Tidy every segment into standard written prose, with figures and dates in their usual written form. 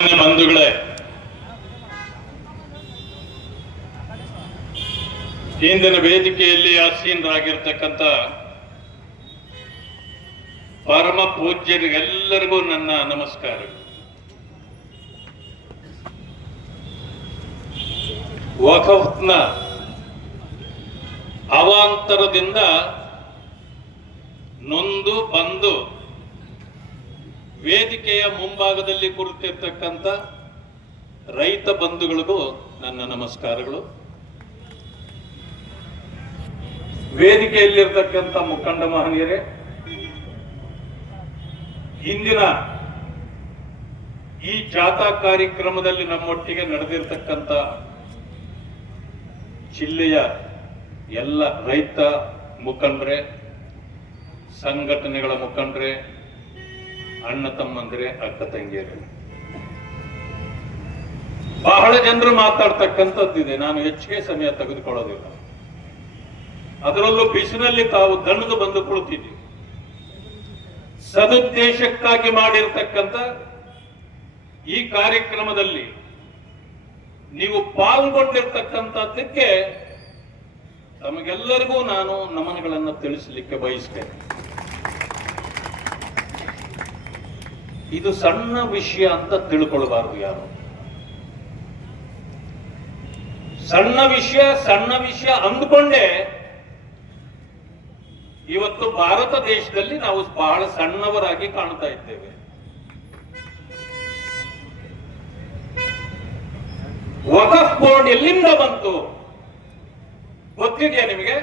ಬಂಧುಗಳೇ, ಇಂದಿನ ವೇದಿಕೆಯಲ್ಲಿ ಆಸೀನರಾಗಿರ್ತಕ್ಕಂಥ ಪರಮ ಪೂಜ್ಯರಿಗೆಲ್ಲರಿಗೂ ನನ್ನ ನಮಸ್ಕಾರ. ವಖಫ್ನ ಅವಾಂತರದಿಂದ ನೊಂದು ಬಂದು ವೇದಿಕೆಯ ಮುಂಭಾಗದಲ್ಲಿ ಕುಳಿತಿರ್ತಕ್ಕಂಥ ರೈತ ಬಂಧುಗಳಿಗೂ ನನ್ನ ನಮಸ್ಕಾರಗಳು. ವೇದಿಕೆಯಲ್ಲಿರ್ತಕ್ಕಂಥ ಮುಖಂಡ ಮಹನೀಯರೇ, ಇಂದಿನ ಈ ಜಾಥಾ ಕಾರ್ಯಕ್ರಮದಲ್ಲಿ ನಮ್ಮೊಟ್ಟಿಗೆ ನಡೆದಿರ್ತಕ್ಕಂಥ ಜಿಲ್ಲೆಯ ಎಲ್ಲ ರೈತ ಮುಖಂಡರೇ, ಸಂಘಟನೆಗಳ ಮುಖಂಡರೇ, ಅಣ್ಣ ತಮ್ಮಂದಿರೇ, ಅಕ್ಕ ತಂಗಿಯರೇ, ಬಹಳ ಜನರು ಮಾತಾಡ್ತಕ್ಕಂಥದ್ದಿದೆ. ನಾನು ಹೆಚ್ಚಿಗೆ ಸಮಯ ತೆಗೆದುಕೊಳ್ಳೋದಿಲ್ಲ. ಅದರಲ್ಲೂ ಬಿಸಿನಲ್ಲಿ ತಾವು ದಣದು ಬಂದು ಕುಳಿತಿದ್ದೀವಿ. ಸದುದ್ದೇಶಕ್ಕಾಗಿ ಮಾಡಿರ್ತಕ್ಕಂಥ ಈ ಕಾರ್ಯಕ್ರಮದಲ್ಲಿ ನೀವು ಪಾಲ್ಗೊಂಡಿರ್ತಕ್ಕಂಥದ್ದಕ್ಕೆ ತಮಗೆಲ್ಲರಿಗೂ ನಾನು ನಮನಗಳನ್ನು ತಿಳಿಸಲಿಕ್ಕೆ ಬಯಸ್ತೇನೆ. ಇದು ಸಣ್ಣ ವಿಷಯ ಅಂತ ತಿಳ್ಕೊಳ್ಬಾರ್ದು ಯಾರು. ಸಣ್ಣ ವಿಷಯ ಅಂದ್ಕೊಂಡೇ ಇವತ್ತು ಭಾರತ ದೇಶದಲ್ಲಿ ನಾವು ಬಹಳ ಸಣ್ಣವರಾಗಿ ಕಾಣ್ತಾ ಇದ್ದೇವೆ. ವಖಫ್ ಬೋರ್ಡ್ ಎಲ್ಲಿಂದ ಬಂತು ಗೊತ್ತಿದೆಯಾ ನಿಮಗೆ?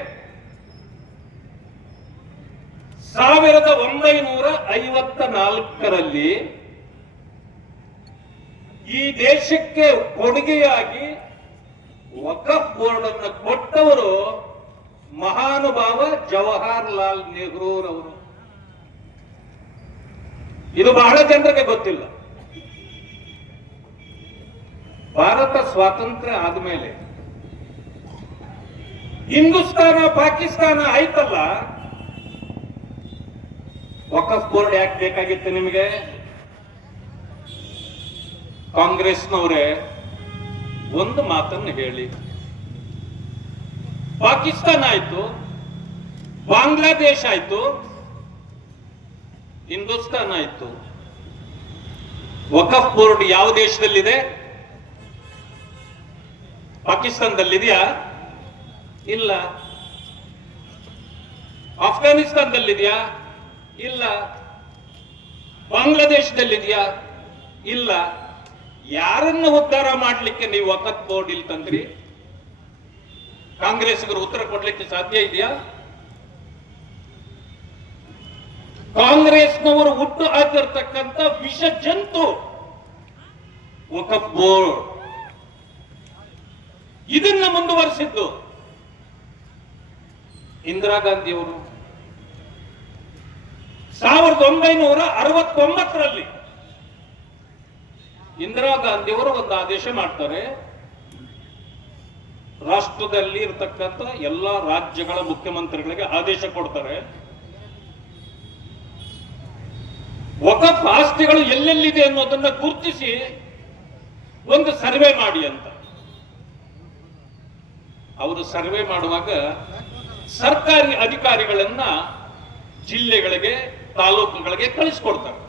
1954ರಲ್ಲಿ ಈ ದೇಶಕ್ಕೆ ಕೊಡುಗೆಯಾಗಿ ವಖಫ್ ಬೋರ್ಡ್ ಅನ್ನು ಕೊಟ್ಟವರು ಮಹಾನುಭಾವ ಜವಾಹರ್ಲಾಲ್ ನೆಹರೂರವರು. ಇದು ಬಹಳ ಜನರಿಗೆ ಗೊತ್ತಿಲ್ಲ. ಭಾರತ ಸ್ವಾತಂತ್ರ್ಯ ಆದ್ಮೇಲೆ ಹಿಂದೂಸ್ತಾನ ಪಾಕಿಸ್ತಾನ ಆಯ್ತಲ್ಲ, ವಖಫ್ ಬೋರ್ಡ್ ಯಾಕೆ ಬೇಕಾಗಿತ್ತು ನಿಮಗೆ? ಕಾಂಗ್ರೆಸ್ನವರೇ ಒಂದು ಮಾತನ್ನು ಹೇಳಿ. ಪಾಕಿಸ್ತಾನ ಆಯ್ತು, ಬಾಂಗ್ಲಾದೇಶ ಆಯ್ತು, ಹಿಂದೂಸ್ತಾನ ಆಯ್ತು. ವಖಫ್ ಬೋರ್ಡ್ ಯಾವ ದೇಶದಲ್ಲಿದೆ? ಪಾಕಿಸ್ತಾನದಲ್ಲಿದೆಯಾ? ಇಲ್ಲ. ಅಫ್ಘಾನಿಸ್ತಾನದಲ್ಲಿದೆಯಾ? ಇಲ್ಲ. ಬಾಂಗ್ಲಾದೇಶದಲ್ಲಿದೆಯಾ? ಇಲ್ಲ. ಯಾರನ್ನ ಉದ್ಧಾರ ಮಾಡ್ಲಿಕ್ಕೆ ನೀವು ವಖಫ್ ಬೋರ್ಡ್ ಇಲ್ಲಿ ತಂದ್ರಿ? ಕಾಂಗ್ರೆಸ್ಗರು ಉತ್ತರ ಕೊಡ್ಲಿಕ್ಕೆ ಸಾಧ್ಯ ಇದೆಯಾ? ಕಾಂಗ್ರೆಸ್ನವರು ಹುಟ್ಟು ಹಾಕಿರ್ತಕ್ಕಂಥ ವಿಷ ಜಂತು ವಖಫ್ ಬೋರ್ಡ್. ಇದನ್ನ ಮುಂದುವರಿಸಿದ್ದು ಇಂದಿರಾ ಗಾಂಧಿಯವರು 1969ರಲ್ಲಿ ಇಂದಿರಾ ಗಾಂಧಿಯವರು ಒಂದು ಆದೇಶ ಮಾಡ್ತಾರೆ. ರಾಷ್ಟ್ರದಲ್ಲಿ ಇರತಕ್ಕಂಥ ಎಲ್ಲ ರಾಜ್ಯಗಳ ಮುಖ್ಯಮಂತ್ರಿಗಳಿಗೆ ಆದೇಶ ಕೊಡ್ತಾರೆ, ವಖಫ್ ಆಸ್ತಿಗಳು ಎಲ್ಲೆಲ್ಲಿದೆ ಅನ್ನೋದನ್ನ ಗುರುತಿಸಿ ಒಂದು ಸರ್ವೆ ಮಾಡಿ ಅಂತ. ಅವರು ಸರ್ವೆ ಮಾಡುವಾಗ ಸರ್ಕಾರಿ ಅಧಿಕಾರಿಗಳನ್ನ ಜಿಲ್ಲೆಗಳಿಗೆ, ತಾಲೂಕುಗಳಿಗೆ ಕಳಿಸ್ಕೊಡ್ತಾರೆ.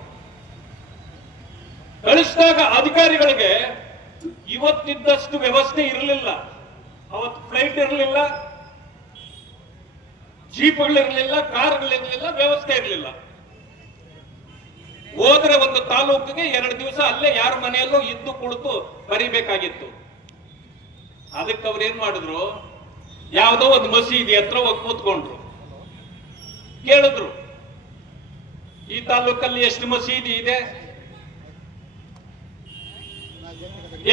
ಕಳಿಸಿದಾಗ ಅಧಿಕಾರಿಗಳಿಗೆ ಇವತ್ತಿದ್ದಷ್ಟು ವ್ಯವಸ್ಥೆ ಇರಲಿಲ್ಲ. ಅವತ್ತು ಫ್ಲೈಟ್ ಇರಲಿಲ್ಲ, ಜೀಪ್ಗಳಿರಲಿಲ್ಲ, ಕಾರ್ಗಳಿರಲಿಲ್ಲ, ವ್ಯವಸ್ಥೆ ಇರಲಿಲ್ಲ. ಹೋದ್ರೆ ಒಂದು ತಾಲೂಕಿಗೆ 2 ದಿವಸ ಅಲ್ಲೇ ಯಾರ ಮನೆಯಲ್ಲೂ ಇದ್ದು ಕುಳಿತು ಬರಿಬೇಕಾಗಿತ್ತು. ಅದಕ್ಕೆ ಅವ್ರು ಏನ್ ಮಾಡಿದ್ರು, ಯಾವುದೋ ಒಂದು ಮಸೀದಿ ಹತ್ರ ಹೋಗಿ ಕೂತ್ಕೊಂಡ್ರು. ಕೇಳಿದ್ರು, ಈ ತಾಲೂಕಲ್ಲಿ ಎಷ್ಟು ಮಸೀದಿ ಇದೆ,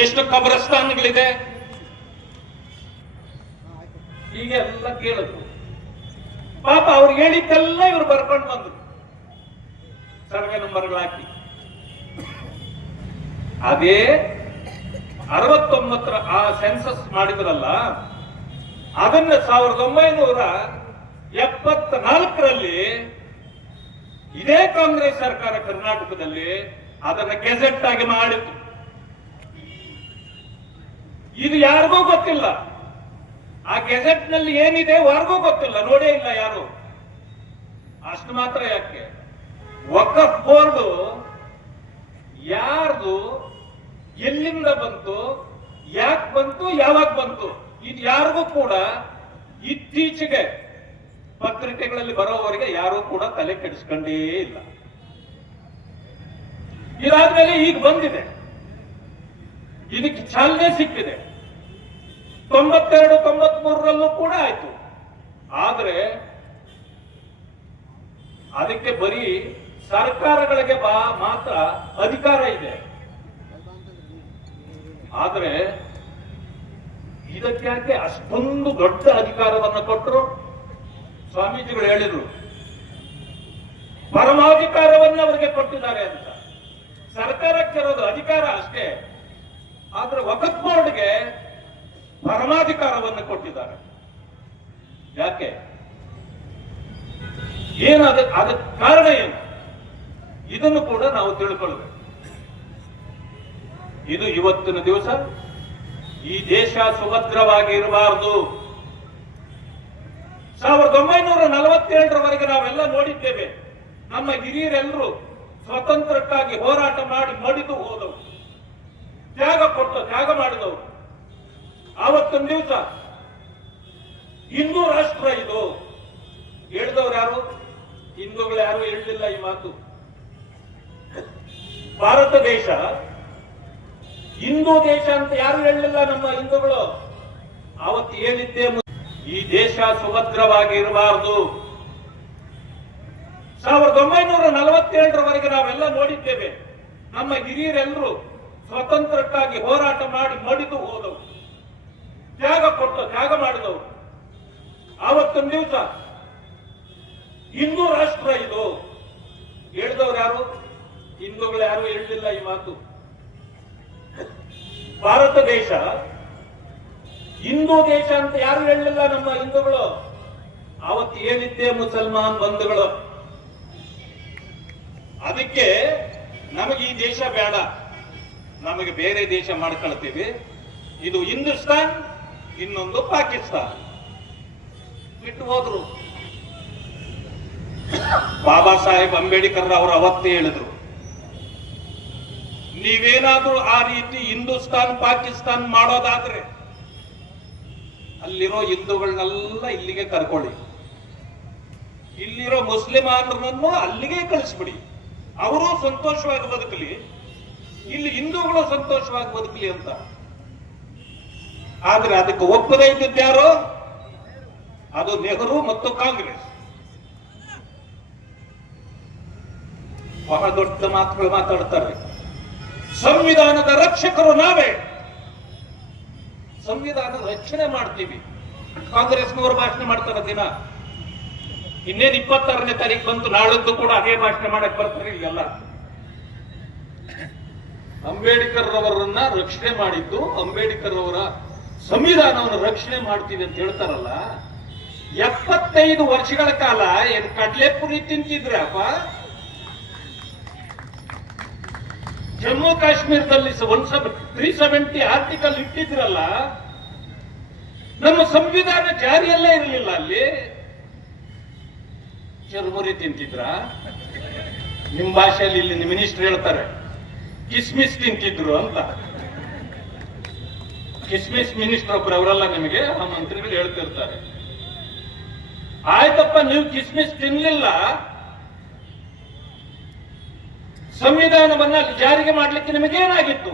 ಎಷ್ಟು ಕಬ್ರಸ್ತಾನ್ಗಳಿದೆ, ಹೀಗೆ ಎಲ್ಲ ಕೇಳಿದ್ರು. ಪಾಪ ಅವ್ರು ಹೇಳಿದ್ದೆಲ್ಲ ಇವ್ರು ಬರ್ಕೊಂಡು ಬಂದ್ರು, ಸರ್ವೆ ನಂಬರ್ಗಳು ಹಾಕಿ. ಅದೇ 69ರ ಆ ಸೆನ್ಸಸ್ ಮಾಡಿದ್ರಲ್ಲ, ಅದನ್ನ 1974ರಲ್ಲಿ ಇದೇ ಕಾಂಗ್ರೆಸ್ ಸರ್ಕಾರ ಕರ್ನಾಟಕದಲ್ಲಿ ಅದನ್ನ ಗೆಜೆಟ್ ಆಗಿ ಮಾಡಿತ್ತು. ಇದು ಯಾರಿಗೂ ಗೊತ್ತಿಲ್ಲ. ಆ ಗೆಜೆಟ್ ನಲ್ಲಿ ಏನಿದೆ ಯಾರಿಗೂ ಗೊತ್ತಿಲ್ಲ, ನೋಡೇ ಇಲ್ಲ ಯಾರು. ಅಷ್ಟು ಮಾತ್ರ ಯಾಕೆ, ವಕ್ಫ್ ಬೋರ್ಡ್ ಯಾರ್ದು, ಎಲ್ಲಿಂದ ಬಂತು, ಯಾಕೆ ಬಂತು, ಯಾವಾಗ ಬಂತು, ಇದು ಯಾರಿಗೂ ಕೂಡ ಇತ್ತೀಚೆಗೆ ಪತ್ರಿಕೆಗಳಲ್ಲಿ ಬರೋವರೆಗೆ ಯಾರು ಕೂಡ ತಲೆ ಕೆಡಿಸ್ಕೊಂಡೇ ಇಲ್ಲ. ಇದಾದ್ಮೇಲೆ ಈಗ ಬಂದಿದೆ, ಇದಕ್ಕೆ ಚಾಲನೆ ಸಿಕ್ಕಿದೆ. 92, 93ರಲ್ಲೂ ಕೂಡ ಆಯ್ತು. ಆದ್ರೆ ಅದಕ್ಕೆ ಬರೀ ಸರ್ಕಾರಗಳಿಗೆ ಮಾತ್ರ ಅಧಿಕಾರ ಇದೆ. ಆದ್ರೆ ಇದಕ್ಕೆ ಯಾಕೆ ಅಷ್ಟೊಂದು ದೊಡ್ಡ ಅಧಿಕಾರವನ್ನ ಕೊಟ್ಟರು? ಸ್ವಾಮೀಜಿಗಳು ಹೇಳಿದ್ರು, ಪರಮಾಧಿಕಾರವನ್ನ ಅವರಿಗೆ ಕೊಟ್ಟಿದ್ದಾರೆ ಅಂತ. ಸರ್ಕಾರಕ್ಕೆ ಇರೋದು ಅಧಿಕಾರ ಅಷ್ಟೇ, ಆದ್ರೆ ವಕ್ಫ್ ಬೋರ್ಡ್ಗೆ ಪರಮಾಧಿಕಾರವನ್ನು ಕೊಟ್ಟಿದ್ದಾರೆ. ಯಾಕೆ? ಏನು ಅದಕ್ಕೆ ಕಾರಣ ಏನು? ಇದನ್ನು ಕೂಡ ನಾವು ತಿಳ್ಕೊಳ್ಬೇಕು. ಇದು ಇವತ್ತಿನ ದಿವಸ ಈ ದೇಶ ಸುಭದ್ರವಾಗಿ ಇರಬಾರದು. 1947ರವರೆಗೆ ನಾವೆಲ್ಲ ನೋಡಿದ್ದೇವೆ. ನಮ್ಮ ಹಿರಿಯರೆಲ್ಲರೂ ಸ್ವತಂತ್ರಕ್ಕಾಗಿ ಹೋರಾಟ ಮಾಡಿ ಮಡಿದು ಹೋದವು, ತ್ಯಾಗ ಮಾಡಿದವರು. ಆವತ್ತಿನ ದಿವಸ ಹಿಂದೂ ರಾಷ್ಟ್ರ ಇದು ಹೇಳಿದವರು ಯಾರು? ಹಿಂದೂಗಳು ಯಾರು ಹೇಳಲಿಲ್ಲ ಈ ಮಾತು. ಭಾರತ ದೇಶ ಹಿಂದೂ ದೇಶ ಅಂತ ಯಾರು ಹೇಳಲಿಲ್ಲ ನಮ್ಮ ಹಿಂದೂಗಳು. ಅವತ್ತು ಹೇಳಿದ್ದೇ, ಈ ದೇಶ ಸುಭದ್ರವಾಗಿ ಇರಬಾರದು. 1947ರವರೆಗೆ ನಾವೆಲ್ಲ ನೋಡಿದ್ದೇವೆ. ನಮ್ಮ ಹಿರಿಯರೆಲ್ಲರೂ ಸ್ವತಂತ್ರಕ್ಕಾಗಿ ಹೋರಾಟ ಮಾಡಿ ಮಡಿದು ಹೋದವು, ತ್ಯಾಗ ಮಾಡಿದವರು. ಆವತ್ತಿನ ದಿವಸ ಹಿಂದೂ ರಾಷ್ಟ್ರ ಇದು ಹೇಳಿದವರು ಯಾರು? ಹಿಂದೂಗಳು ಯಾರು ಹೇಳಲಿಲ್ಲ ಈ ಮಾತು. ಭಾರತ ದೇಶ ಹಿಂದೂ ದೇಶ ಅಂತ ಯಾರು ಹೇಳಲಿಲ್ಲ ನಮ್ಮ ಹಿಂದೂಗಳು. ಅವತ್ತು ಹೇಳಿದ್ದೇ ಮುಸಲ್ಮಾನ್ ಬಂಧುಗಳು. ಅದಕ್ಕೆ ನಮಗೆ ಈ ದೇಶ ಬೇಡ, ನಮಗೆ ಬೇರೆ ದೇಶ ಮಾಡ್ಕೊಳ್ತೀವಿ. ಇದು ಹಿಂದೂಸ್ತಾನ್, ಇನ್ನೊಂದು ಪಾಕಿಸ್ತಾನ್. ಬಿಟ್ಟು ಹೋದ್ರು. ಬಾಬಾ ಸಾಹೇಬ್ ಅಂಬೇಡ್ಕರ್ ಅವರು ಅವತ್ತೇ ಹೇಳಿದ್ರು, ನೀವೇನಾದ್ರೂ ಆ ರೀತಿ ಹಿಂದೂಸ್ತಾನ್ ಪಾಕಿಸ್ತಾನ್ ಮಾಡೋದಾದ್ರೆ ಅಲ್ಲಿರೋ ಹಿಂದೂಗಳನ್ನೆಲ್ಲ ಇಲ್ಲಿಗೆ ಕರ್ಕೊಳ್ಳಿ, ಇಲ್ಲಿರೋ ಮುಸ್ಲಿಮಾನರನ್ನು ಅಲ್ಲಿಗೆ ಕಳಿಸ್ಬಿಡಿ, ಅವರು ಸಂತೋಷವಾಗಿ ಬದುಕಲಿ, ಇಲ್ಲಿ ಹಿಂದೂಗಳು ಸಂತೋಷವಾಗಿ ಬದುಕಲಿ ಅಂತ. ಆದ್ರೆ ಅದಕ್ಕೆ ಒಪ್ಪದೇ ಇದ್ದಿದ್ದ್ಯಾರು? ಅದು ನೆಹರು ಮತ್ತು ಕಾಂಗ್ರೆಸ್. ಬಹಳ ದೊಡ್ಡ ಮಾತುಗಳು ಮಾತಾಡ್ತಾರೆ. ಸಂವಿಧಾನದ ರಕ್ಷಕರು ನಾವೇ, ಸಂವಿಧಾನದ ರಕ್ಷಣೆ ಮಾಡ್ತೀವಿ. ಕಾಂಗ್ರೆಸ್ನವರು ಭಾಷಣ ಮಾಡ್ತಾರೆ ದಿನ. ಇನ್ನೇನು 26ನೇ ತಾರೀಕು ಬಂತು, ನಾಳದ್ದು ಕೂಡ ಅದೇ ಭಾಷಣ ಮಾಡಕ್ ಬರ್ತಾರೆ ಇಲ್ಲೆಲ್ಲ. ಅಂಬೇಡ್ಕರ್ ಅವರನ್ನ ರಕ್ಷಣೆ ಮಾಡಿದ್ದು, ಅಂಬೇಡ್ಕರ್ ಅವರ ಸಂವಿಧಾನವನ್ನು ರಕ್ಷಣೆ ಮಾಡ್ತೀವಿ ಅಂತ ಹೇಳ್ತಾರಲ್ಲ. 75 ವರ್ಷಗಳ ಕಾಲ ಏನ್ ಕಡ್ಲೆಪುರಿ ತಿಂತಿದ್ರಪ್ಪ? ಜಮ್ಮು ಕಾಶ್ಮೀರದಲ್ಲಿ 370 ಆರ್ಟಿಕಲ್ ಇಟ್ಟಿದ್ರಲ್ಲ, ನಮ್ಮ ಸಂವಿಧಾನ ಜಾರಿಯಲ್ಲೇ ಇರಲಿಲ್ಲ. ಅಲ್ಲಿ ಚುರುಮುರಿ ತಿಂತಿದ್ರ? ನಿಮ್ ಭಾಷೆಯಲ್ಲಿ ಇಲ್ಲಿ ಮಿನಿಸ್ಟರ್ ಹೇಳ್ತಾರೆ ಕಿಸ್ಮಿಸ್ ತಿಂತಿದ್ರು ಅಂತ. ಕಿಸ್ಮಿಸ್ ಮಿನಿಸ್ಟರ್ ಒಬ್ರು ಅವರಲ್ಲ, ನಿಮಗೆ ಆ ಮಂತ್ರಿಗಳು ಹೇಳ್ತಿರ್ತಾರೆ. ಆಯ್ತಪ್ಪ, ನೀವು ಕಿಸ್ಮಿಸ್ ತಿನ್ಲಿಲ್ಲ, ಸಂವಿಧಾನವನ್ನ ಜಾರಿಗೆ ಮಾಡ್ಲಿಕ್ಕೆ ನಿಮಗೇನಾಗಿತ್ತು?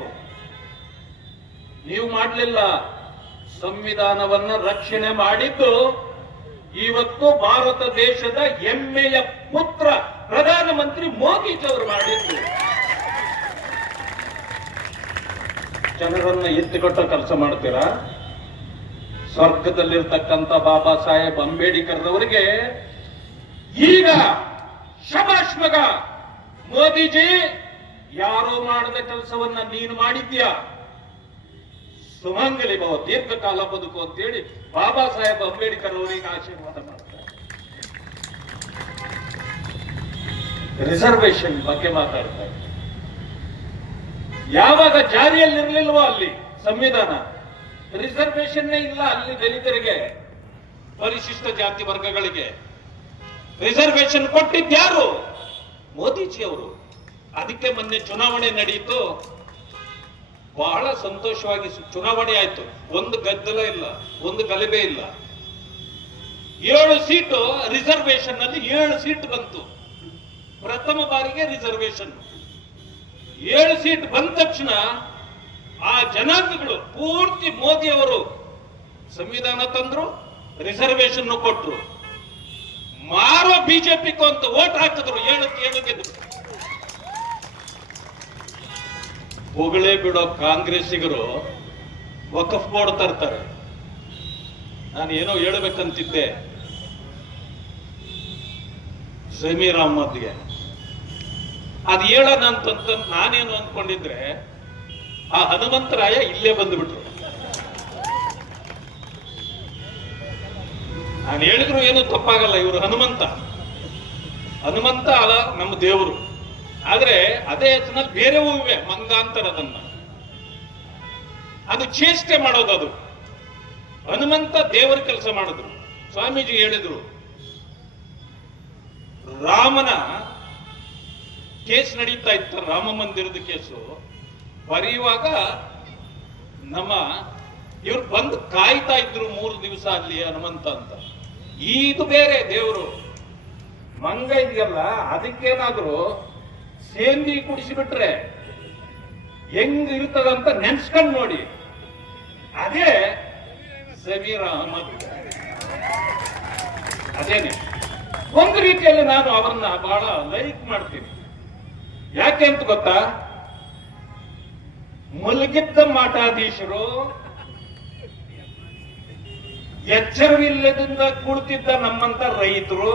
ನೀವು ಮಾಡಲಿಲ್ಲ. ಸಂವಿಧಾನವನ್ನ ರಕ್ಷಣೆ ಮಾಡಿದ್ದು ಇವತ್ತು ಭಾರತ ದೇಶದ ಹೆಮ್ಮೆಯ ಪುತ್ರ ಪ್ರಧಾನಮಂತ್ರಿ ಮೋದಿಜಿಯವರು ಮಾಡಿದ್ದು. ಜನರನ್ನ ಎತ್ತಿಕೊಟ್ಟ ಕೆಲಸ ಮಾಡ್ತೀರಾ? ಸ್ವರ್ಗದಲ್ಲಿರ್ತಕ್ಕಂಥ ಬಾಬಾ ಸಾಹೇಬ್ ಅಂಬೇಡ್ಕರ್ ಅವರಿಗೆ ಈಗ ಶಬಾಷ್ ಮಗ ಮೋದಿಜಿ, ಯಾರೋ ಮಾಡದ ಕೆಲಸವನ್ನ ನೀನು ಮಾಡಿದ್ಯಾ, ಸುಮಂಗಲಿ ಭವ, ದೀರ್ಘಕಾಲ ಬದುಕು ಅಂತೇಳಿ ಬಾಬಾ ಸಾಹೇಬ್ ಅಂಬೇಡ್ಕರ್ ಅವರಿಗೆ ಆಶೀರ್ವಾದ ಮಾಡ್ತಾರೆ. ರಿಸರ್ವೇಶನ್ ಬಗ್ಗೆ ಮಾತಾಡ್ತಾರೆ. ಯಾವಾಗ ಜಾರಿಯಲ್ಲಿರ್ಲಿಲ್ವೋ ಅಲ್ಲಿ ಸಂವಿಧಾನ, ರಿಸರ್ವೇಶನ್ ಇಲ್ಲ ಅಲ್ಲಿ ದಲಿತರಿಗೆ, ಪರಿಶಿಷ್ಟ ಜಾತಿ ವರ್ಗಗಳಿಗೆ ರಿಸರ್ವೇಶನ್ ಕೊಟ್ಟಿದ್ಯಾರು? ಮೋದಿಜಿ ಅವರು. ಅದಕ್ಕೆ ಮೊನ್ನೆ ಚುನಾವಣೆ ನಡೆಯಿತು, ಬಹಳ ಸಂತೋಷವಾಗಿ ಚುನಾವಣೆ ಆಯ್ತು. ಒಂದು ಗದ್ದಲ ಇಲ್ಲ, ಒಂದು ಗಲಭೆ ಇಲ್ಲ. 7 ಸೀಟು ರಿಸರ್ವೇಶನ್ ಅಲ್ಲಿ 7 ಸೀಟ್ ಬಂತು. ಪ್ರಥಮ ಬಾರಿಗೆ ರಿಸರ್ವೇಶನ್ 7 ಸೀಟ್ ಬಂದ ತಕ್ಷಣ ಆ ಜನಾಂಗಗಳು ಪೂರ್ತಿ ಮೋದಿ ಅವರು ಸಂವಿಧಾನ ತಂದ್ರು, ರಿಸರ್ವೇಶನ್ ಕೊಟ್ರು. ಮಾರೋ ಬಿಜೆಪಿಗೂ ಅಂತ ವೋಟ್ ಹಾಕಿದ್ರು, 7 ಗೆದ್ರು. ಹೊಗಳೇ ಬಿಡೋ ಕಾಂಗ್ರೆಸ್ಸಿಗರು ವಕಫ್ ಬೋರ್ಡ್ ತರ್ತಾರೆ. ನಾನು ಏನೋ ಹೇಳ್ಬೇಕಂತಿದ್ದೆ ಜಮೀರ್ ಅಹ್ಮದ್ಗೆ, ಅದು ಹೇಳೋಣ ಅಂತಂತ ನಾನೇನು ಅಂದ್ಕೊಂಡಿದ್ರೆ ಆ ಹನುಮಂತರಾಯ ಇಲ್ಲೇ ಬಂದ್ಬಿಟ್ರು. ನಾನು ಹೇಳಿದ್ರು ಏನು ತಪ್ಪಾಗಲ್ಲ, ಇವರು ಹನುಮಂತ ಅಲ್ಲ ನಮ್ಮ ದೇವರು. ಆದ್ರೆ ಅದೇ ಹೆಸರಿನಲ್ಲಿ ಬೇರೆ ಹೂವೆ ಮಂಗಾಂತರದನ್ನ, ಅದು ಚೇಷ್ಟೆ ಮಾಡೋದು. ಅದು ಹನುಮಂತ ದೇವರ ಕೆಲಸ ಮಾಡಿದ್ರು. ಸ್ವಾಮೀಜಿ ಹೇಳಿದ್ರು, ರಾಮನ ಕೇಸ್ ನಡೀತಾ ಇತ್ತು, ರಾಮ ಮಂದಿರದ ಕೇಸು ಬರೆಯುವಾಗ ನಮ್ಮ ಇವ್ರು ಬಂದು ಕಾಯ್ತಾ ಇದ್ರು 3 ದಿವಸ ಅಲ್ಲಿ ಹನುಮಂತ ಅಂತ. ಇದು ಬೇರೆ ದೇವರು. ಮಂಗ ಇದೆಯಲ್ಲ, ಅದಕ್ಕೇನಾದ್ರು ಸೇಂದಿ ಕುಡಿಸಿಬಿಟ್ರೆ ಹೆಂಗ್ ಇರ್ತದಂತ ನೆನ್ಸ್ಕೊಂಡ್ ನೋಡಿ. ಅದೇ ಜಮೀರ್ ಅಹ್ಮದ್. ಅದೇನೆ ಒಂದು ರೀತಿಯಲ್ಲಿ ನಾನು ಅವರನ್ನ ಬಹಳ ಲೈಕ್ ಮಾಡ್ತೀನಿ. ಯಾಕೆ ಅಂತ ಗೊತ್ತಾ? ಮಲಗಿದ್ದ ಮಠಾಧೀಶರು, ಎಚ್ಚರವಿಲ್ಲದಿಂದ ಕುಳಿತಿದ್ದ ನಮ್ಮಂತ ರೈತರು,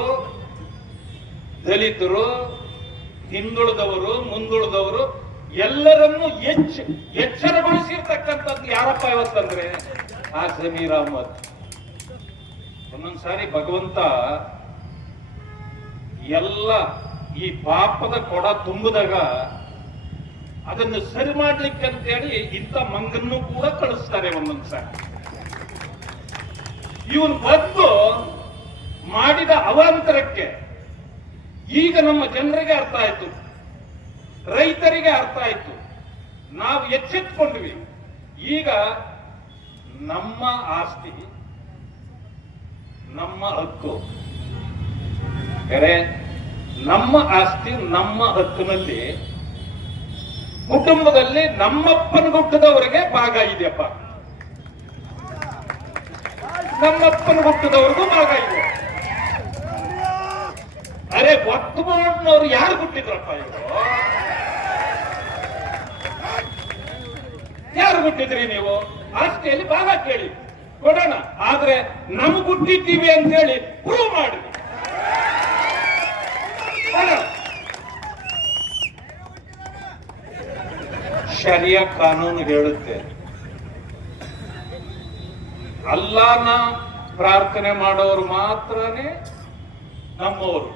ದಲಿತರು, ಹಿಂದುಳಿದವರು, ಮುಂದುಳಿದವರು ಎಲ್ಲರನ್ನೂ ಎಚ್ಚರಗೊಳಿಸಿರ್ತಕ್ಕಂಥದ್ದು ಯಾರಪ್ಪ ಇವತ್ತಂದ್ರೆ ಆ ಜಮೀರ್ ಅಹ್ಮದ್. ಒಂದೊಂದ್ಸಾರಿ ಭಗವಂತ ಎಲ್ಲ ಈ ಪಾಪದ ಕೊಡ ತುಂಬಿದಾಗ ಅದನ್ನು ಸರಿ ಮಾಡ್ಲಿಕ್ಕೆ ಅಂತೇಳಿ ಇಂಥ ಮಂಗನ್ನು ಕೂಡ ಕಳಿಸ್ತಾರೆ ಒಂದೊಂದ್ಸಾರಿ. ಇವನು ಬಂದು ಮಾಡಿದ ಅವಾಂತರಕ್ಕೆ ಈಗ ನಮ್ಮ ಜನರಿಗೆ ಅರ್ಥ ಆಯ್ತು, ರೈತರಿಗೆ ಅರ್ಥ ಆಯ್ತು, ನಾವು ಎಚ್ಚೆತ್ಕೊಂಡ್ವಿ. ಈಗ ನಮ್ಮ ಆಸ್ತಿ, ನಮ್ಮ ಹಕ್ಕು, ನಮ್ಮ ಆಸ್ತಿ ನಮ್ಮ ಹಕ್ಕಿನಲ್ಲಿ ಕುಟುಂಬದಲ್ಲಿ ನಮ್ಮಪ್ಪನ ಹುಟ್ಟದವರಿಗೆ ಭಾಗ ಇದೆಯಪ್ಪ, ನಮ್ಮಪ್ಪನ ಹುಟ್ಟದವ್ರಿಗೂ ಭಾಗ ಇದೆ. ಅರೆ ಒತ್ತು ಬೋರ್ಡ್ನವ್ರು ಯಾರು ಹುಟ್ಟಿದ್ರಪ್ಪ? ಇವರು ಯಾರು ಹುಟ್ಟಿದ್ರಿ ನೀವು? ಆಸ್ತಿಯಲ್ಲಿ ಭಾಗ ಕೇಳಿ ಕೊಡೋಣ, ಆದ್ರೆ ನಮ್ಗೆ ಹುಟ್ಟಿದ್ದೀವಿ ಅಂತ ಹೇಳಿ ಪ್ರೂವ್ ಮಾಡಿ. ಶರಿಯಾ ಕಾನೂನು ಹೇಳುತ್ತೆ, ಅಲ್ಲಾನ ಪ್ರಾರ್ಥನೆ ಮಾಡೋರು ಮಾತ್ರನೇ ನಮ್ಮವರು.